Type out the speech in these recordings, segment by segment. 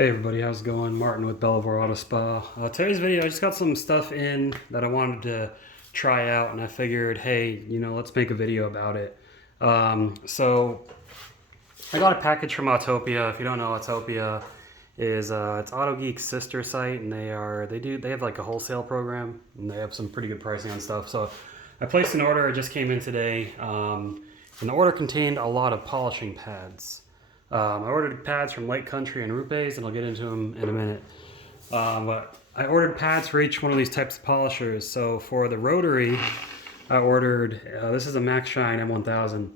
Hey everybody, how's it going? Martin with Belvoir Auto Spa. Today's video, I just got some stuff in that I wanted to try out, and I figured, hey, let's make a video about it. So I got a package from Autopia. If you don't know, Autopia is it's AutoGeek's sister site, and they have like a wholesale program, and they have some pretty good pricing on stuff. So I placed an order. It just came in today, and the order contained a lot of polishing pads. I ordered pads from Lake Country and Rupes, and I'll get into them in a minute. But I ordered pads for each one of these types of polishers. So for the rotary, I ordered, this is a Max Shine M1000.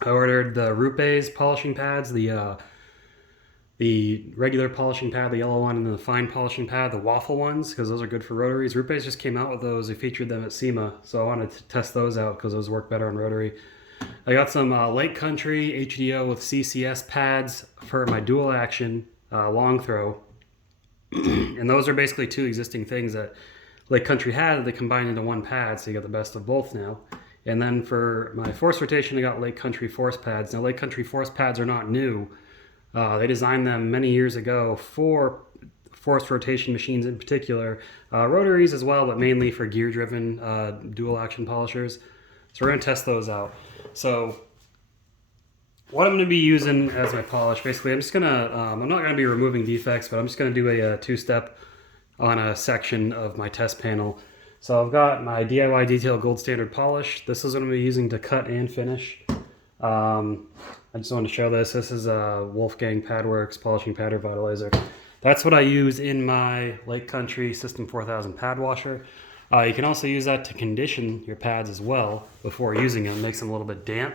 I ordered the Rupes polishing pads, the regular polishing pad, the yellow one, and then the fine polishing pad, the waffle ones, because those are good for rotaries. Rupes just came out with those. They featured them at SEMA, so I wanted to test those out because those work better on rotary. I got some Lake Country HDO with CCS pads for my dual action long throw. And those are basically two existing things that Lake Country had that they combined into one pad, so you got the best of both now. And then for my force rotation, I got Lake Country Force pads. Now, Lake Country Force pads are not new. They designed them many years ago for force rotation machines in particular, rotaries as well, but mainly for gear-driven dual action polishers. So we're going to test those out. So what I'm going to be using as my polish, basically, I'm not going to be removing defects, but I'm just going to do a two-step on a section of my test panel. So I've got my DIY Detail Gold Standard polish. This is what I'm going to be using to cut and finish. I just wanted to show this. This is Wolfgang Padworks Polishing Pad Revitalizer. That's what I use in my Lake Country System 4000 pad washer. You can also use that to condition your pads as well before using them. It makes them a little bit damp.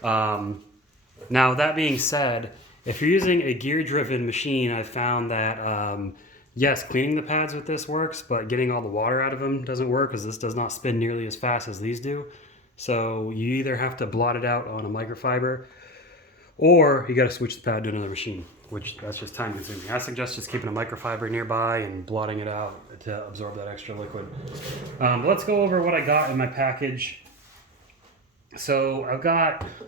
Now, that being said, if you're using a gear-driven machine, I found that, yes, cleaning the pads with this works, but getting all the water out of them doesn't work because this does not spin nearly as fast as these do. So you either have to blot it out on a microfiber, or you got to switch the pad to another machine, which that's just time consuming. I suggest just keeping a microfiber nearby and blotting it out to absorb that extra liquid. Let's go over what I got in my package. So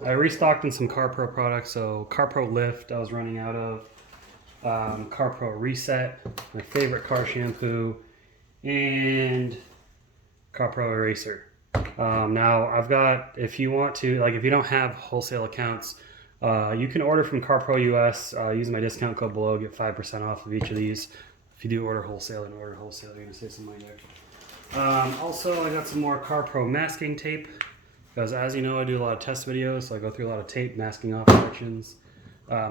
I restocked in some CarPro products. So CarPro Lift, I was running out of. CarPro Reset, my favorite car shampoo, and CarPro Eraser. Now I've got, if you want to, like if you don't have wholesale accounts, you can order from CarPro US using my discount code below, get 5% off of each of these. If you do order wholesale, you're going to save some money there. Also, I got some more CarPro masking tape, because as you know, I do a lot of test videos, so I go through a lot of tape masking off sections.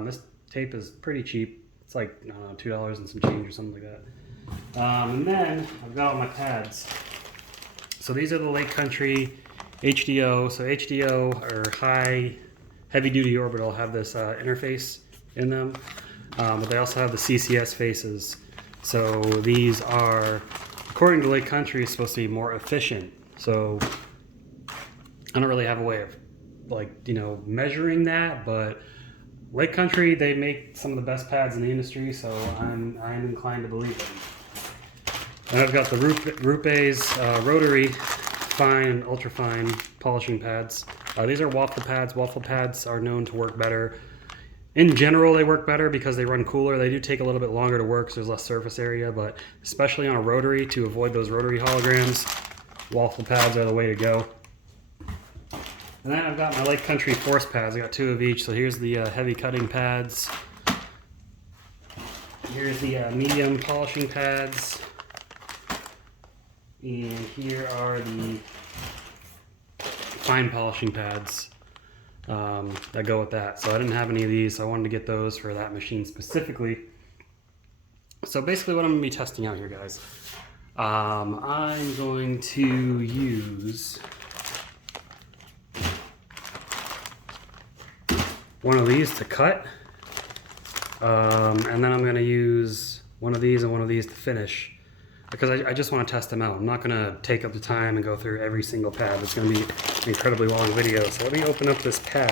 This tape is pretty cheap. It's like, I don't know, $2 and some change or something like that. And then I've got all my pads. So these are the Lake Country HDO. So HDO, or heavy duty orbital, have this interface in them, but they also have the CCS faces. So these are, according to Lake Country, supposed to be more efficient. So I don't really have a way of measuring that, but Lake Country, they make some of the best pads in the industry, so I'm inclined to believe them. And I've got the Rupes Rotary Fine and Ultra Fine polishing pads. These are waffle pads. Waffle pads are known to work better. In general, they work better because they run cooler. They do take a little bit longer to work, so there's less surface area, but especially on a rotary, to avoid those rotary holograms, waffle pads are the way to go. And then I've got my Lake Country Force pads. I got two of each. So here's the heavy cutting pads. Here's the medium polishing pads. And here are the fine polishing pads that go with that. So I didn't have any of these, so I wanted to get those for that machine specifically. So basically what I'm going to be testing out here, guys, I'm going to use one of these to cut, and then I'm going to use one of these and one of these to finish, because I just want to test them out. I'm not going to take up the time and go through every single pad. It's going to be an incredibly long video. So let me open up this pad.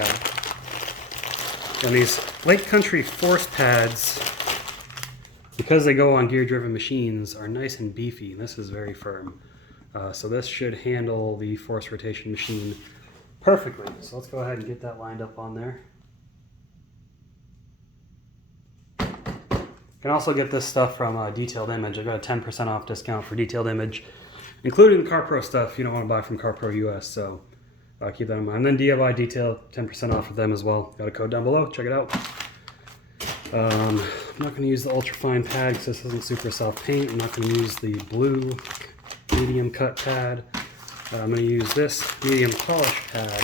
And these Lake Country Force pads, because they go on gear-driven machines, are nice and beefy. This is very firm. So this should handle the force rotation machine perfectly. So let's go ahead and get that lined up on there. can also get this stuff from Detailed Image. I got a 10% off discount for Detailed Image, including the CarPro stuff you don't want to buy from CarPro US, so keep that in mind. And then DIY Detail, 10% off with them as well. Got a code down below, check it out. I'm not going to use the ultra fine pad because this isn't super soft paint. I'm not going to use the blue medium cut pad. I'm going to use this medium polish pad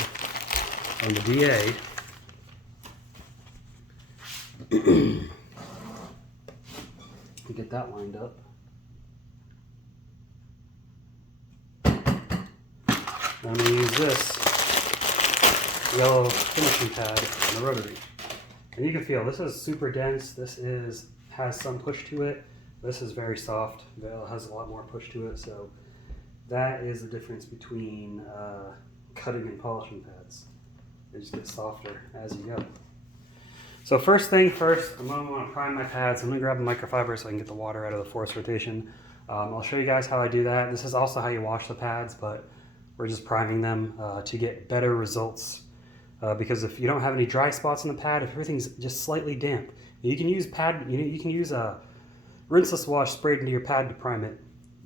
on the DA. Get that lined up. I'm going to use this yellow finishing pad on the rotary. And you can feel this is super dense. This has some push to it. This is very soft. It has a lot more push to it. So that is the difference between cutting and polishing pads. They just get softer as you go. So first thing first, I'm going to want to prime my pads. I'm going to grab a microfiber so I can get the water out of the force rotation. I'll show you guys how I do that. This is also how you wash the pads, but we're just priming them to get better results. Because if you don't have any dry spots in the pad, if everything's just slightly damp, you can use you can use a rinseless wash sprayed into your pad to prime it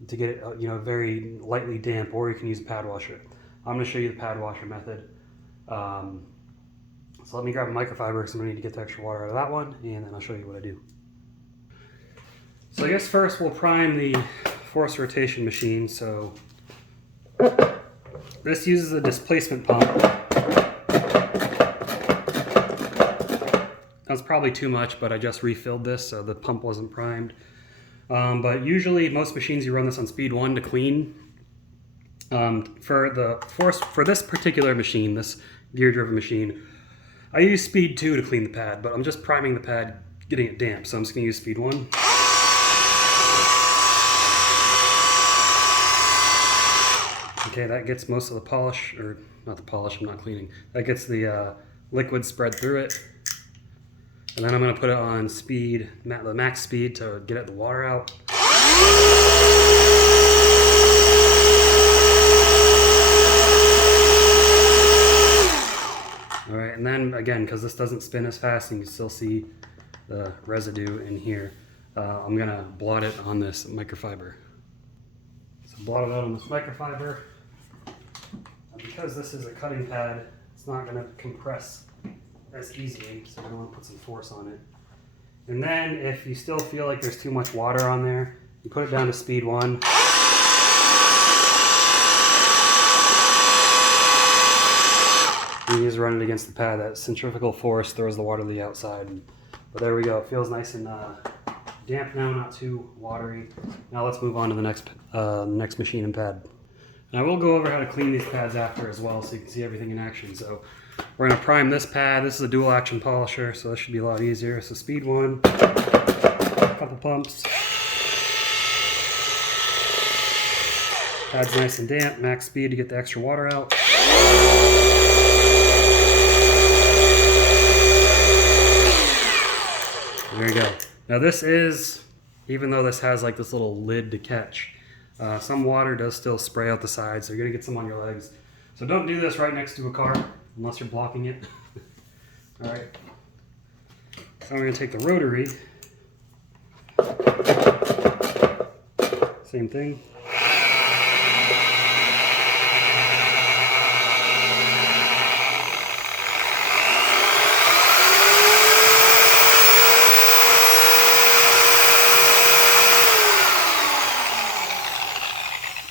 to get it very lightly damp, or you can use a pad washer. I'm going to show you the pad washer method. So let me grab a microfiber because I'm going to need to get the extra water out of that one, and then I'll show you what I do. So I guess first we'll prime the force rotation machine. So this uses a displacement pump. That's probably too much, but I just refilled this, so the pump wasn't primed. But usually most machines you run this on speed 1 to clean. For this particular machine, this gear-driven machine, I use speed 2 to clean the pad, but I'm just priming the pad, getting it damp, so I'm just going to use speed 1. Okay, that gets most of the polish, or not the polish, I'm not cleaning. That gets the liquid spread through it. And then I'm going to put it on speed, the max speed to get the water out. All right, and then again, because this doesn't spin as fast and you can still see the residue in here, I'm going to blot it on this microfiber. So blot it out on this microfiber. Because this is a cutting pad, it's not going to compress as easily, so we're going to put some force on it. And then if you still feel like there's too much water on there, you put it down to speed 1. You just run it against the pad. That centrifugal force throws the water to the outside. But there we go. It feels nice and damp now, not too watery. Now let's move on to the next machine and pad. And I will go over how to clean these pads after as well, so you can see everything in action. So we're going to prime this pad. This is a dual action polisher, so this should be a lot easier. So speed 1, a couple pumps. Pad's nice and damp, max speed to get the extra water out. There you go. Now this is, even though this has like this little lid to catch, some water does still spray out the sides, so you're going to get some on your legs. So don't do this right next to a car, unless you're blocking it. Alright. So I'm going to take the rotary. Same thing.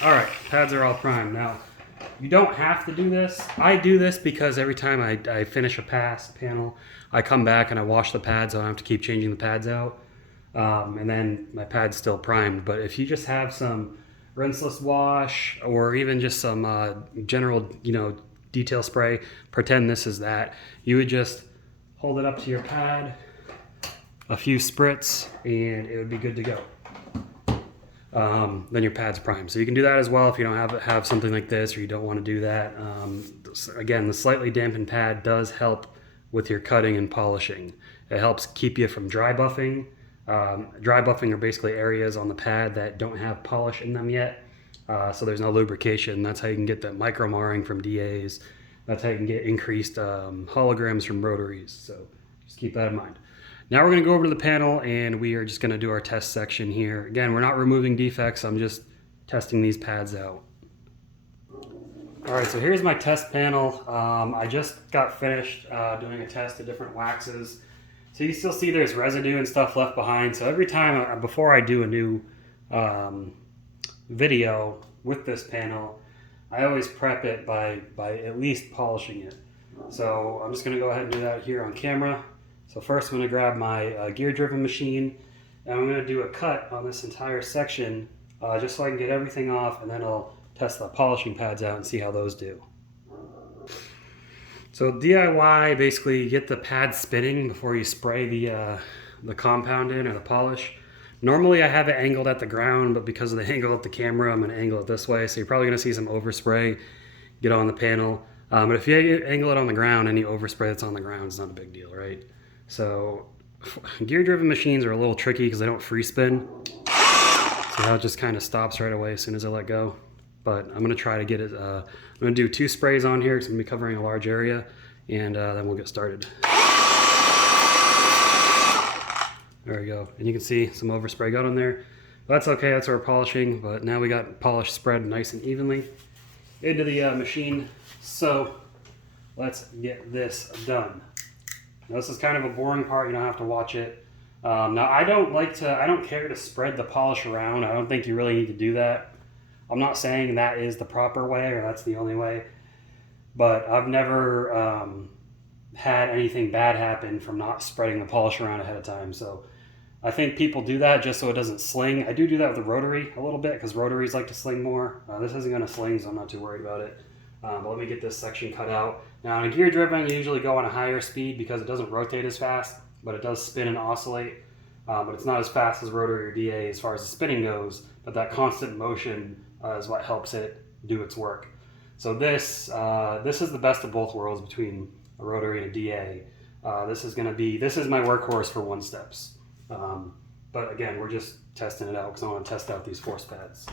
Alright, pads are all primed. Now, you don't have to do this. I do this because every time I finish a panel, I come back and I wash the pads. I don't have to keep changing the pads out. And then my pad's still primed. But if you just have some rinseless wash or even just some general, detail spray, pretend this is that. You would just hold it up to your pad, a few spritz, and it would be good to go. Then your pad's primed. So you can do that as well if you don't have something like this or you don't want to do that. Again, the slightly dampened pad does help with your cutting and polishing. It helps keep you from dry buffing. Dry buffing are basically areas on the pad that don't have polish in them yet. So there's no lubrication. That's how you can get that micro marring from DAs. That's how you can get increased holograms from rotaries. So just keep that in mind. Now we're going to go over to the panel and we are just going to do our test section here. Again, we're not removing defects. I'm just testing these pads out. All right, so here's my test panel. I just got finished doing a test of different waxes. So you still see there's residue and stuff left behind. So every time, before I do a new video with this panel, I always prep it by at least polishing it. So I'm just gonna go ahead and do that here on camera. So first I'm gonna grab my gear-driven machine, and I'm gonna do a cut on this entire section just so I can get everything off, and then I'll test the polishing pads out and see how those do. So DIY, basically you get the pad spinning before you spray the compound in or the polish. Normally I have it angled at the ground, but because of the angle of the camera, I'm gonna angle it this way. So you're probably gonna see some overspray get on the panel. But if you angle it on the ground, any overspray that's on the ground is not a big deal, right? So gear-driven machines are a little tricky because they don't free spin. So how it just kind of stops right away as soon as I let go. But I'm gonna try to get it, I'm gonna do 2 sprays on here because I'm gonna be covering a large area, and then we'll get started. There we go. And you can see some overspray got on there. But that's okay, that's our polishing, but now we got polish spread nice and evenly into the machine. So let's get this done. Now this is kind of a boring part, you don't have to watch it. Now I don't care to spread the polish around. I don't think you really need to do that. I'm not saying that is the proper way or that's the only way, but I've never had anything bad happen from not spreading the polish around ahead of time. So I think people do that just so it doesn't sling. I do that with the rotary a little bit because rotaries like to sling more. This isn't going to sling, so I'm not too worried about it. But let me get this section cut out. Now on a gear driven, you usually go on a higher speed because it doesn't rotate as fast, but it does spin and oscillate. But it's not as fast as rotary or DA as far as the spinning goes, but that constant motion is what helps it do its work. So this is the best of both worlds between a rotary and a DA. This is my workhorse for one steps. But again, we're just testing it out because I want to test out these force pads.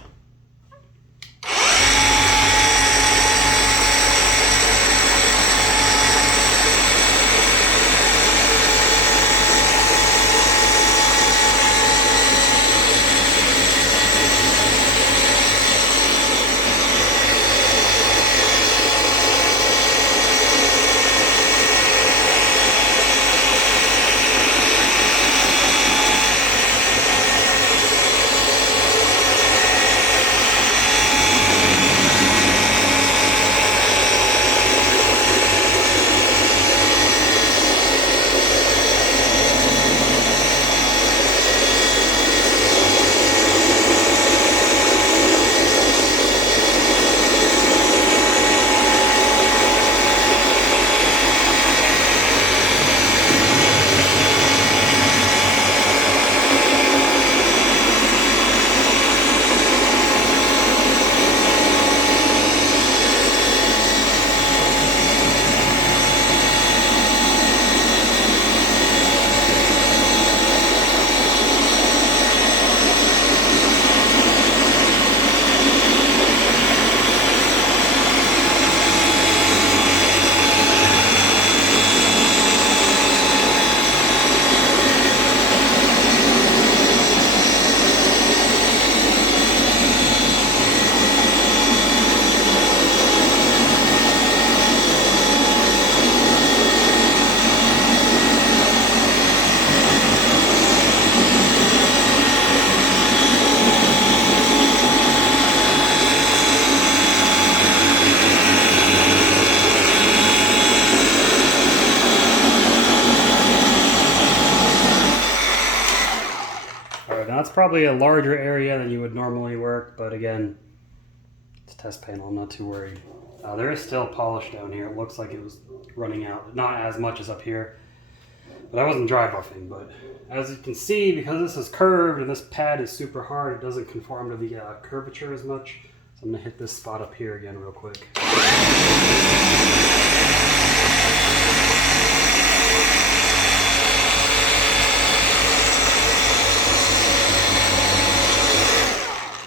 That's probably a larger area than you would normally work, but again, it's a test panel, I'm not too worried. There is still polish down here. It looks like it was running out. Not as much as up here, but I wasn't dry buffing. But as you can see, because this is curved and this pad is super hard, it doesn't conform to the curvature as much. So I'm gonna hit this spot up here again real quick.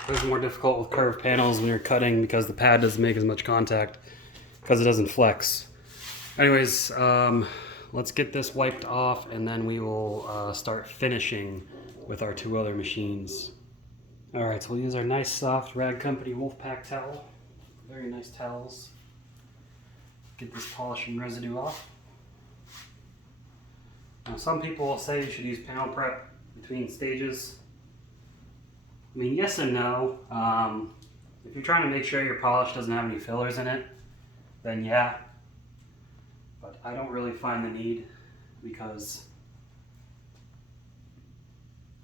It's more difficult with curved panels when you're cutting because the pad doesn't make as much contact because it doesn't flex. Anyways, let's get this wiped off and then we will start finishing with our two other machines. All right, so we'll use our nice soft Rag Company Wolfpack towel. Very nice towels. Get this polish and residue off. Now, some people will say you should use panel prep between stages. I mean, yes and no. If you're trying to make sure your polish doesn't have any fillers in it, then yeah. But I don't really find the need, because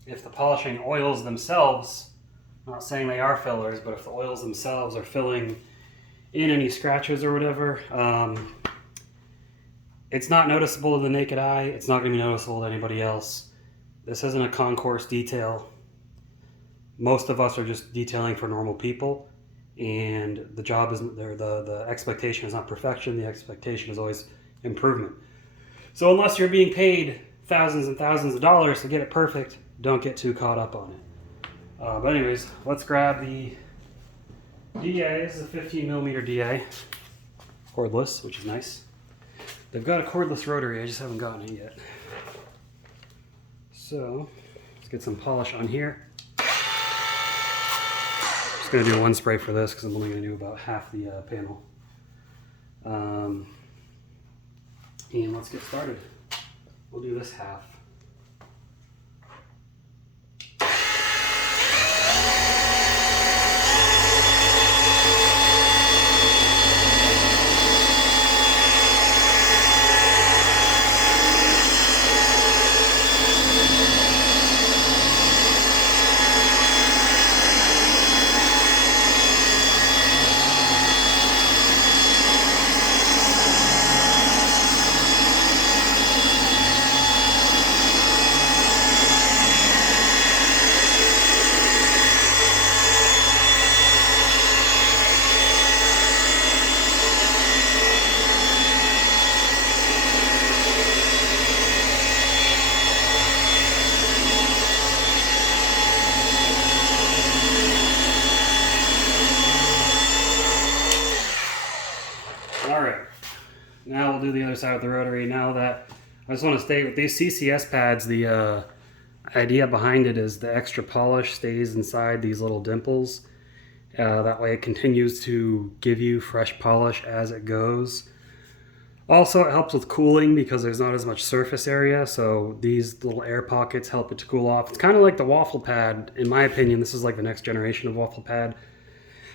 if the polishing oils themselves, I'm not saying they are fillers, but if the oils themselves are filling in any scratches or whatever, it's not noticeable to the naked eye. It's not going to be noticeable to anybody else. This isn't a concourse detail. Most of us are just detailing for normal people, and the job isn't there. The expectation is not perfection. The expectation is always improvement. So unless you're being paid thousands and thousands of dollars to get it perfect, don't get too caught up on it. But anyways, let's grab the DA. This is a 15mm DA, cordless, which is nice. They've got a cordless rotary, I just haven't gotten it yet. So, let's get some polish on here. Just going to do one spray for this because I'm only going to do about half the panel. And let's get started. We'll do this half. Alright, now we'll do the other side with the rotary. Now that, I just want to state with these CCS pads, the idea behind it is the extra polish stays inside these little dimples. That way it continues to give you fresh polish as it goes. Also, it helps with cooling because there's not as much surface area, so these little air pockets help it to cool off. It's kind of like the waffle pad. In my opinion, this is like the next generation of waffle pad.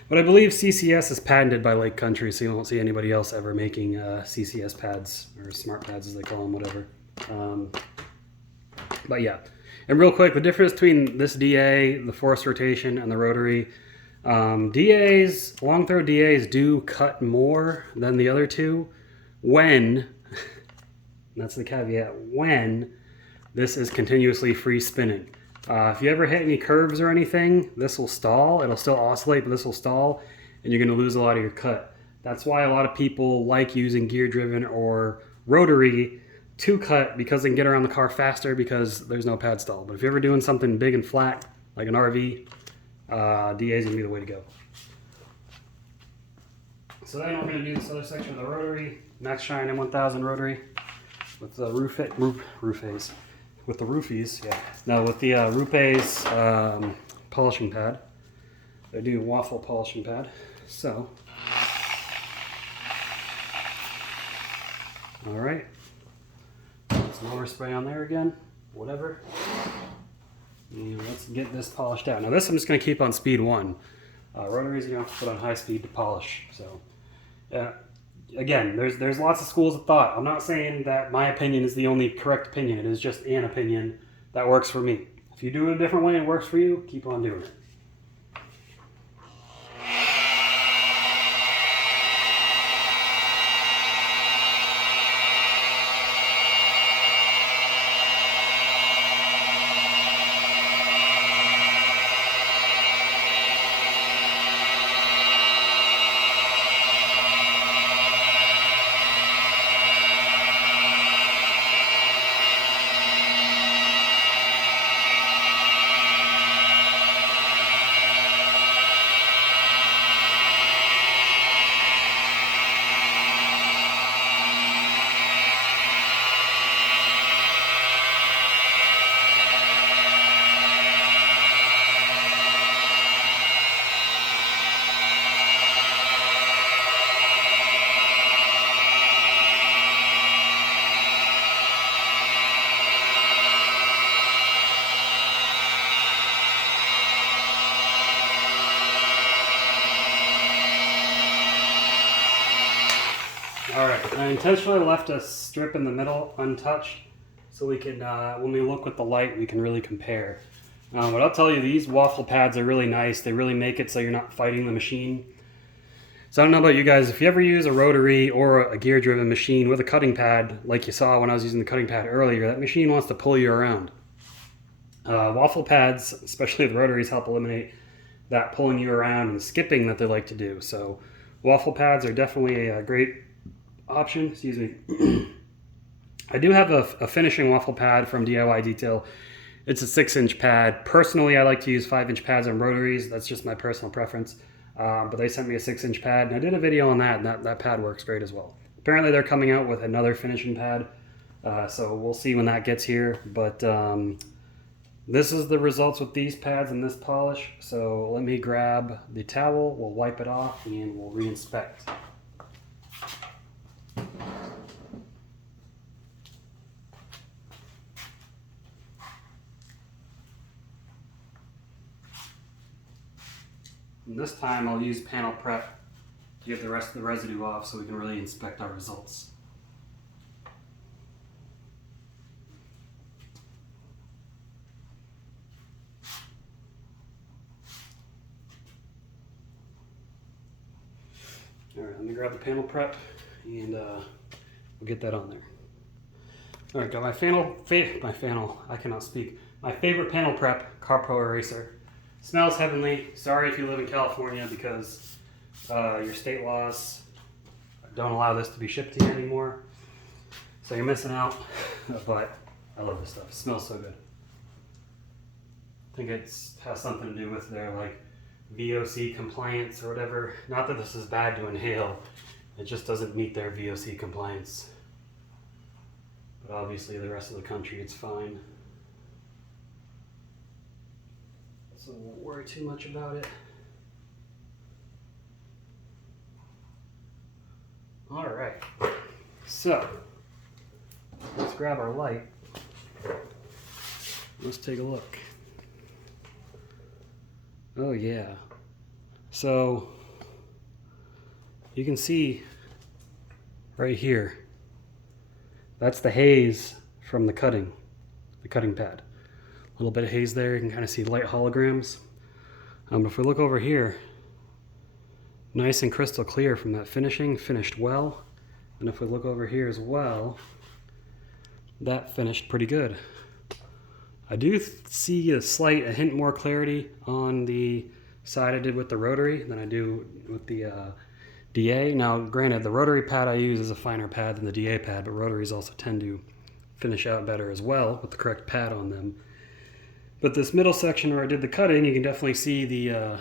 But I believe CCS is patented by Lake Country, so you won't see anybody else ever making CCS pads, or smart pads as they call them, whatever. But yeah. And real quick, the difference between this DA, the forced rotation, and the rotary. DAs, long throw DAs do cut more than the other two when, that's the caveat, when this is continuously free spinning. If you ever hit any curves or anything, this will stall. It'll still oscillate, but this will stall, and you're going to lose a lot of your cut. That's why a lot of people like using gear-driven or rotary to cut, because they can get around the car faster because there's no pad stall. But if you're ever doing something big and flat, like an RV, DA is going to be the way to go. So then we're going to do this other section of the rotary, Max Shine M1000 rotary with the Rupes. With the roofies, yeah. Now with the Rupes polishing pad, they do waffle polishing pad. So, all right. Some overspray on there again, whatever. And let's get this polished out. Now this I'm just going to keep on speed 1. Rotaries you have to put on high speed to polish. So, again, there's lots of schools of thought. I'm not saying that my opinion is the only correct opinion. It is just an opinion that works for me. If you do it a different way and it works for you, keep on doing it. All right, I intentionally left a strip in the middle untouched so we can, when we look with the light, we can really compare. But I'll tell you, these waffle pads are really nice. They really make it so you're not fighting the machine. So I don't know about you guys, if you ever use a rotary or a gear-driven machine with a cutting pad, like you saw when I was using the cutting pad earlier, that machine wants to pull you around. Waffle pads, especially the rotaries, help eliminate that pulling you around and skipping that they like to do. So waffle pads are definitely a great option. Excuse me. I do have a finishing waffle pad from DIY Detail. It's a 6-inch pad. Personally, I like to use 5-inch pads on rotaries. That's just my personal preference. But they sent me a 6-inch pad, and I did a video on that, and that pad works great as well. Apparently, they're coming out with another finishing pad, so we'll see when that gets here. But this is the results with these pads and this polish. So let me grab the towel, we'll wipe it off, and we'll re-inspect. And this time I'll use panel prep to get the rest of the residue off so we can really inspect our results. All right, let me grab the panel prep and we'll get that on there. All right, got my favorite panel prep, Car Pro Eraser. Smells heavenly. Sorry if you live in California because your state laws don't allow this to be shipped to you anymore. So you're missing out, but I love this stuff. It smells so good. I think it has something to do with their like VOC compliance or whatever. Not that this is bad to inhale, it just doesn't meet their VOC compliance. But obviously the rest of the country it's fine. So won't worry too much about it. All right, so let's grab our light. Let's take a look. Oh yeah. So you can see right here, that's the haze from the cutting pad. A little bit of haze there, you can kind of see light holograms. If we look over here, nice and crystal clear from that finishing, finished well. And if we look over here as well, that finished pretty good. I do see a hint more clarity on the side I did with the rotary than I do with the DA. Now, granted, the rotary pad I use is a finer pad than the DA pad, but rotaries also tend to finish out better as well with the correct pad on them. But this middle section where I did the cutting, you can definitely see the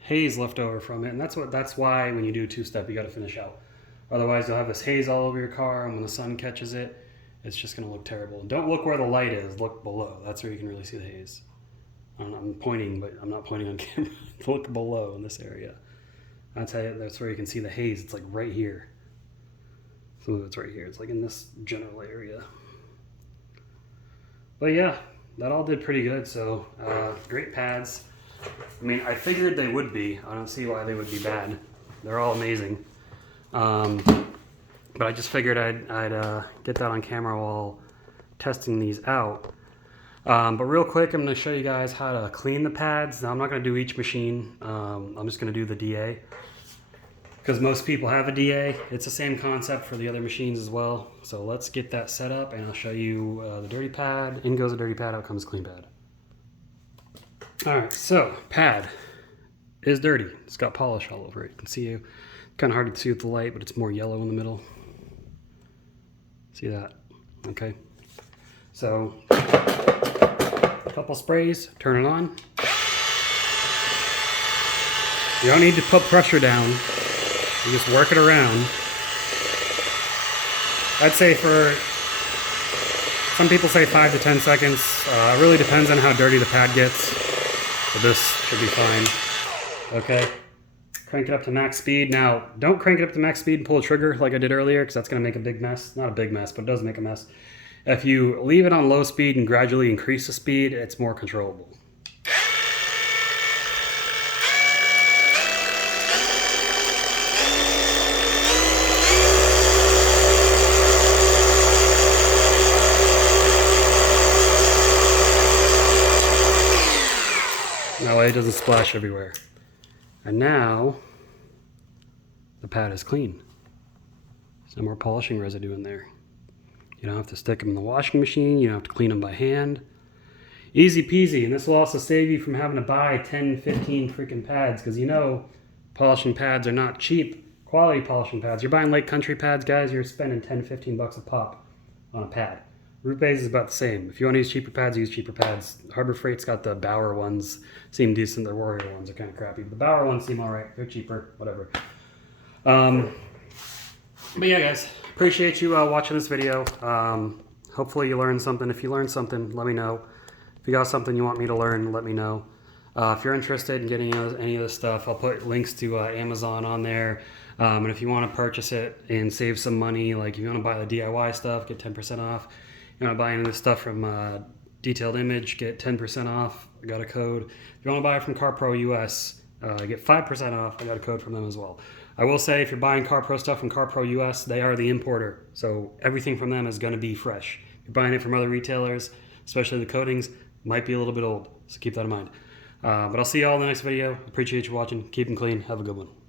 haze left over from it, and that's why when you do two-step, you got to finish out. Otherwise, you'll have this haze all over your car, and when the sun catches it, it's just going to look terrible. Don't look where the light is, look below. That's where you can really see the haze. I'm pointing, but I'm not pointing on camera. Look below in this area. I'll tell you, that's where you can see the haze. It's like right here. Some of it's right here. It's like in this general area. But yeah, that all did pretty good. So great pads. I mean, I figured they would be. I don't see why they would be bad. They're all amazing. But I just figured I'd get that on camera while testing these out. But real quick, I'm going to show you guys how to clean the pads. Now, I'm not going to do each machine. I'm just going to do the DA. Because most people have a DA. It's the same concept for the other machines as well. So let's get that set up and I'll show you the dirty pad. In goes the dirty pad, out comes clean pad. Alright, so pad is dirty. It's got polish all over it. You can see it. Kind of hard to see with the light, but it's more yellow in the middle. See that? Okay. So, a couple sprays, turn it on. You don't need to put pressure down. You just work it around. I'd say for, some people say 5 to 10 seconds. It really depends on how dirty the pad gets. But this should be fine. Okay. Crank it up to max speed. Now, don't crank it up to max speed and pull the trigger like I did earlier, because that's going to make a big mess. Not a big mess, but it does make a mess. If you leave it on low speed and gradually increase the speed, it's more controllable. That way it doesn't splash everywhere. And now the pad is clean. There's no more polishing residue in there. You don't have to stick them in the washing machine. You don't have to clean them by hand. Easy peasy. And this will also save you from having to buy 10, 15 freaking pads, because you know polishing pads are not cheap. Quality polishing pads. You're buying Lake Country pads, guys, you're spending 10, 15 bucks a pop on a pad. Rupes is about the same. If you want to use cheaper pads, use cheaper pads. Harbor Freight's got the Bauer ones. Seem decent. The Warrior ones are kind of crappy. But the Bauer ones seem alright. They're cheaper. Whatever. But yeah, guys. Appreciate you watching this video. Hopefully you learned something. If you learned something, let me know. If you got something you want me to learn, let me know. If you're interested in getting any of this stuff, I'll put links to Amazon on there. And if you want to purchase it and save some money, like if you want to buy the DIY stuff, get 10% off. You want to buy any of this stuff from Detailed Image, get 10% off. I got a code. If you want to buy it from CarPro US, get 5% off. I got a code from them as well. I will say, if you're buying CarPro stuff from CarPro US, they are the importer. So everything from them is going to be fresh. If you're buying it from other retailers, especially the coatings, might be a little bit old. So keep that in mind. But I'll see you all in the next video. Appreciate you watching. Keep them clean. Have a good one.